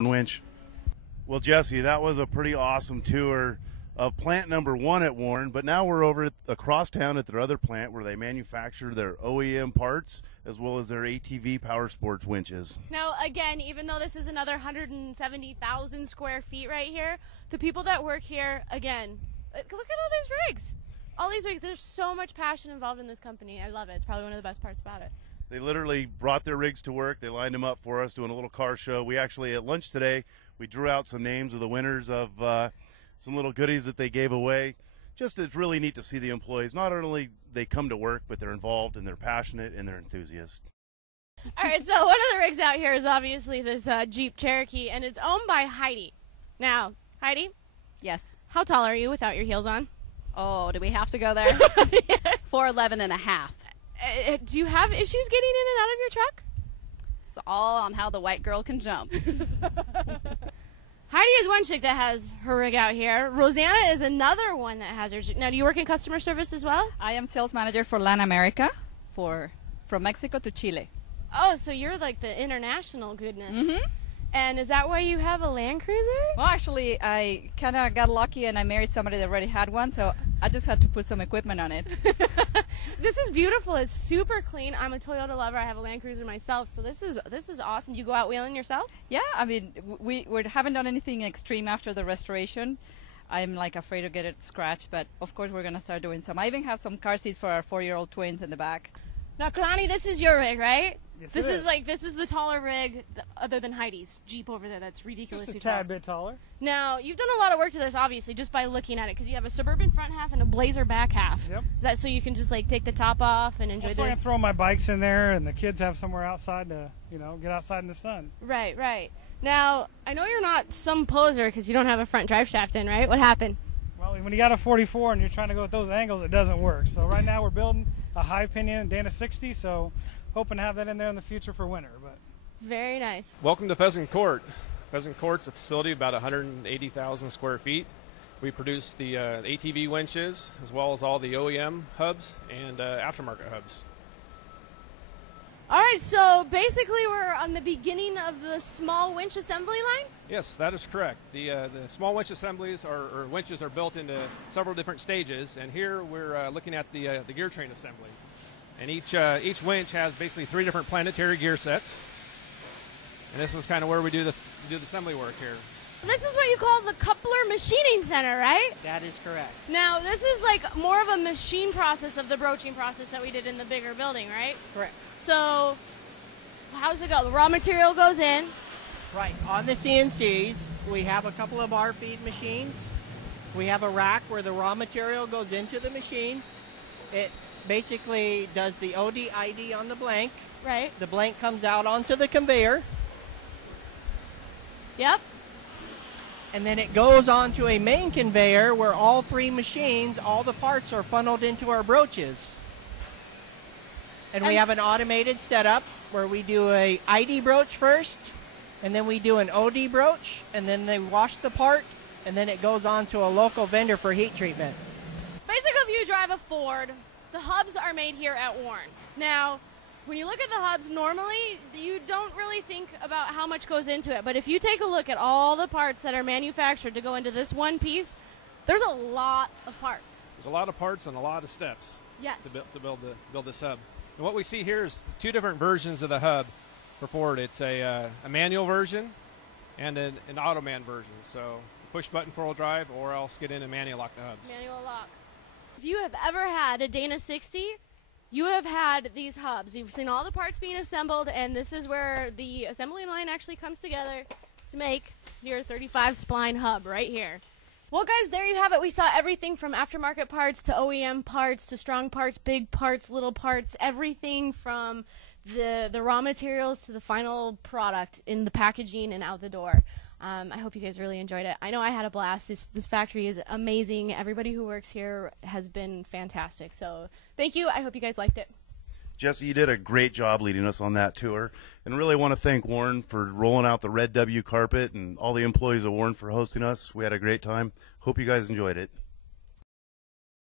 winch. Well, Jesse, that was a pretty awesome tour of plant number 1 at Warn, but now we're over across town at their other plant where they manufacture their OEM parts as well as their ATV power sports winches. Now, again, even though this is another 170,000 square feet right here, the people that work here, again, look at all these rigs. All these rigs, there's so much passion involved in this company. I love it. It's probably one of the best parts about it. They literally brought their rigs to work. They lined them up for us doing a little car show. We actually, at lunch today, we drew out some names of the winners of some little goodies that they gave away. Just it's really neat to see the employees. Not only they come to work, but they're involved and they're passionate and they're enthusiasts. All right, so one of the rigs out here is obviously this Jeep Cherokee, and it's owned by Heidi. Now, Heidi? Yes. How tall are you without your heels on? Oh, do we have to go there? 4'11 and a half. Do you have issues getting in and out of your truck? It's all on how the white girl can jump. Heidi is one chick that has her rig out here. Rosanna is another one that has her rig. Now, do you work in customer service as well? I am sales manager for Latin America, from Mexico to Chile. Oh, so you're like the international goodness. Mm-hmm. And is that why you have a Land Cruiser? Well, actually, I kind of got lucky and I married somebody that already had one, so I just had to put some equipment on it. This is beautiful. It's super clean. I'm a Toyota lover. I have a Land Cruiser myself, so this is awesome. You go out wheeling yourself? Yeah, I mean, we haven't done anything extreme after the restoration. I'm like afraid to get it scratched, but of course we're going to start doing some. I even have some car seats for our 4-year-old twins in the back. Now, Kalani, this is your rig, right? Yes, this is the taller rig other than Heidi's Jeep over there. That's ridiculously just a tad bit taller. Now, you've done a lot of work to this, obviously, just by looking at it, because you have a Suburban front half and a Blazer back half. Yep. Is that so you can just like take the top off and enjoy I can throw my bikes in there, and the kids have somewhere outside to, get outside in the sun. Right, right. Now, I know you're not some poser because you don't have a front drive shaft in, right? What happened? Well, when you got a 44 and you're trying to go with those angles, it doesn't work. So right now we're building a high pinion Dana 60, so hoping to have that in there in the future for winter. But very nice. Welcome to Pheasant Court. Pheasant Court's a facility about 180,000 square feet. We produce the ATV winches as well as all the OEM hubs and aftermarket hubs. All right, so basically we're on the beginning of the small winch assembly line? Yes, that is correct. The small winch assemblies or winches are built into several different stages, and here we're looking at the gear train assembly. And each winch has basically 3 different planetary gear sets, and this is kind of where we do the assembly work here. This is what you call the coupler machining center, right? That is correct. Now, this is like more of a machine process of the broaching process that we did in the bigger building, right? Correct. So, how does it go? The raw material goes in. Right. On the CNCs, we have a couple of bar feed machines. We have a rack where the raw material goes into the machine. It basically does the OD ID on the blank. Right. The blank comes out onto the conveyor. Yep. And then it goes onto a main conveyor where all 3 machines, all the parts are funneled into our broaches. And we have an automated setup where we do a ID broach first, and then we do an OD broach, and then they wash the part, and then it goes on to a local vendor for heat treatment. Basically, if you drive a Ford, the hubs are made here at Warn. Now, when you look at the hubs, normally you don't really think about how much goes into it. But if you take a look at all the parts that are manufactured to go into this one piece, there's a lot of parts. There's a lot of parts and a lot of steps. Yes. To build this hub. And what we see here is 2 different versions of the hub for Ford. It's a manual version and an automan version. So push button 4-wheel drive, or else get in and manual lock the hubs. Manual lock. If you have ever had a Dana 60, you have had these hubs. You've seen all the parts being assembled, and this is where the assembly line actually comes together to make your 35 spline hub right here. Well, guys, there you have it. We saw everything from aftermarket parts to OEM parts to strong parts, big parts, little parts, everything from the raw materials to the final product in the packaging and out the door. I hope you guys really enjoyed it. I know I had a blast. This factory is amazing. Everybody who works here has been fantastic. So thank you. I hope you guys liked it. Jesse, you did a great job leading us on that tour, and really want to thank Warn for rolling out the red W carpet and all the employees of Warn for hosting us. We had a great time. Hope you guys enjoyed it.